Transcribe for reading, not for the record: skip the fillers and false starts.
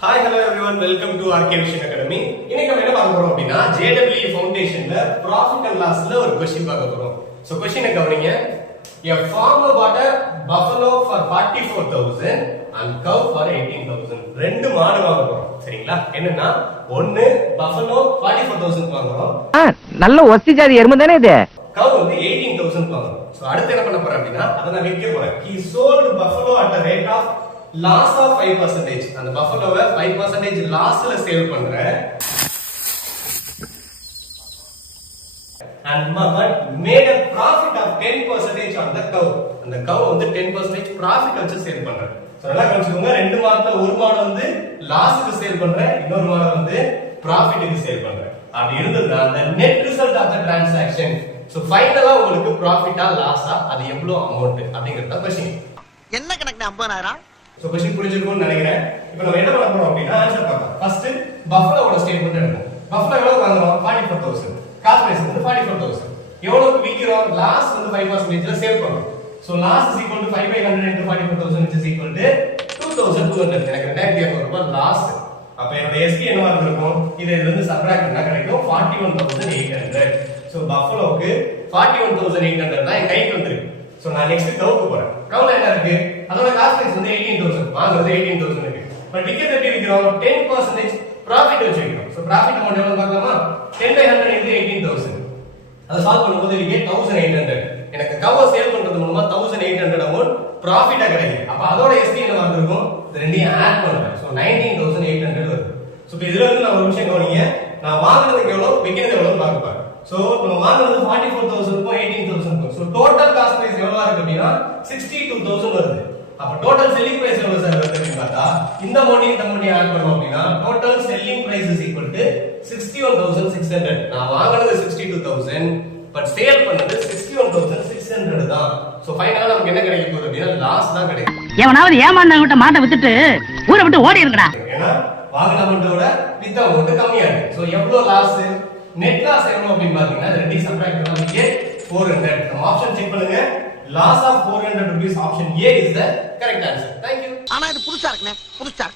Hi, hello everyone. Welcome to RK Vision Academy. இன்னைக்கு நம்ம என்ன பார்க்க போறோம் அப்படினா JEE Foundationல Profit and Lossல ஒரு क्वेश्चन பார்க்க போறோம். So क्वेश्चனை கவனிங்க. A farmer bought a buffalo for 44,000 and cow for 18,000. ரெண்டு மாடு வாங்க போறோம். சரிங்களா? என்னன்னா ஒன்னு buffalo 44,000 வாங்குறோம். நல்ல ஒஸ்தி ஜாதி எருமை தானே இது. cow வந்து 18,000 வாங்குறோம். So அடுத்து என்ன பண்ண போறோம் அப்படினா அத நான் விற்க போறேன். He sold buffalo at a rate of loss of 5%. அந்த பஃபலோவை 5% லாஸ்ல சேல் பண்றேன். And but made a profit of 10% on the cow. அந்த cow வந்து 10% profit வச்சு சேல் பண்றேன். சோ நல்லா கவனிச்சுக்கோங்க. ரெண்டு மாடல ஒரு மாடல் வந்து லாஸ்க்கு சேல் பண்றேன், இன்னொரு மாடல் வந்து ப்ராஃபிட்க்கு சேல் பண்றேன். அப்படி இருந்ததுனா the net result of the transaction. So ஃபைனலா உங்களுக்கு ப்ராஃபிட்டா லாஸா அது எவ்வளவு அமௌண்ட் அப்படிங்கறத क्वेश्चन. என்ன கணக்கு 50,000? சோ क्वेश्चन புரிஞ்சிருக்கும்னு நினைக்கிறேன். இப்போ நம்ம என்ன பண்ண போறோம் அப்படினா ஆன்சர் பார்க்கலாம். ஃபர்ஸ்ட் பஃபலோவோட ஸ்டேட்மென்ட் எடுப்போம். பஃபலோ எவ்வளவு வாங்குறோம்? 44,000. காஸ்ட் பிரைஸ் வந்து 44,000. எவ்வளவுக்கு விக்கிறோம்? லாஸ் வந்து 5%ல சேல் பண்றோம். So loss is equal to 5/100 into 44,000 which is equal to 2,200. எனக்கு 2200 ரூபாய் லாஸ். அப்ப என்னோட எஸ்பி என்னவா இருக்கும்? இதை வந்து சப்ட்ராக்ட் பண்ணா கிடைக்கும் 41,800. சோ பஃபலோக்கு 41,800 தான் என் கைக்கு வந்திருக்கு. சோ நான் நெக்ஸ்ட் கவுக்கு போறேன். கவுல என்ன இருக்கு? அதோட காஸ்ட் பிரைஸ் வந்து 18,000. வாங்குறது 18,000 இருக்கு. பட் விக்கிறது எப்படி விக்கிறோம்? 10% ப்ராஃபிட் வச்சு விக்கிறோம். சோ ப்ராஃபிட் அமௌண்ட் எவ்வளவு பார்க்கலாமா? 10/100 into 18,000. அத சால்வ் பண்ணும்போது இங்க 1,800. எனக்கு கவ சேல் பண்றது மூலமா 1,800 அமௌண்ட் ப்ராஃபிட்டா கிடைக்கும். அப்ப அதோட எஸ்பி என்ன வந்திருக்கும்? இது ரெண்டையும் ஆட் பண்றேன். சோ 19,800 வருது. சோ இப்போ இதுல இருந்து நான் ஒரு விஷயம் கவனிங்க. நான் வாங்குறதுக்கு எவ்வளவு விக்கிறது எவ்வளவு பார்க்க போறேன். சோ நம்ம வாங்குறது 44,000 க்கும் 18,000 க்கும். சோ டோட்டல் காஸ்ட் பிரைஸ் எவ்வளவு இருக்கு அப்படினா 62,000 வருது. அப்ப டோட்டல் செல்லிங் பிரைஸ் எவ்வளவு சார் வருது அப்படினு பார்த்தா இந்த அமௌண்ட் ஆட் பண்ணோம் அப்படினா total selling price is equal to 61,600. நான் வாங்குறது 62,000 பட் சேல் பண்ணது 61,600 தான். சோ ஃபைனலா நமக்கு என்ன கிடைக்க போகுது அப்படினா லாஸ் தான் கிடைக்கும். எவனாவது ஏமாந்தவங்கிட்ட மாட்ட விட்டுட்டு ஊரை விட்டு ஓடி இருக்கடா. ஏன்னா வாங்குன அமௌண்டோட வித்த அமௌண்ட் கம்மியா இருக்கு. சோ எவ்வளவு லாஸ்? நெட் லாஸ் எவ்வளவு அப்படினு பாத்தீங்கன்னா ரெண்டு சப்ட்ராக்ட் பண்ணா 400. நம்ம ஆப்ஷன் செக் பண்ணுங்க. Loss of 400 rupees option A is the correct answer. Thank you. ஆனா இது புதுசா இருக்குனே, புதுசா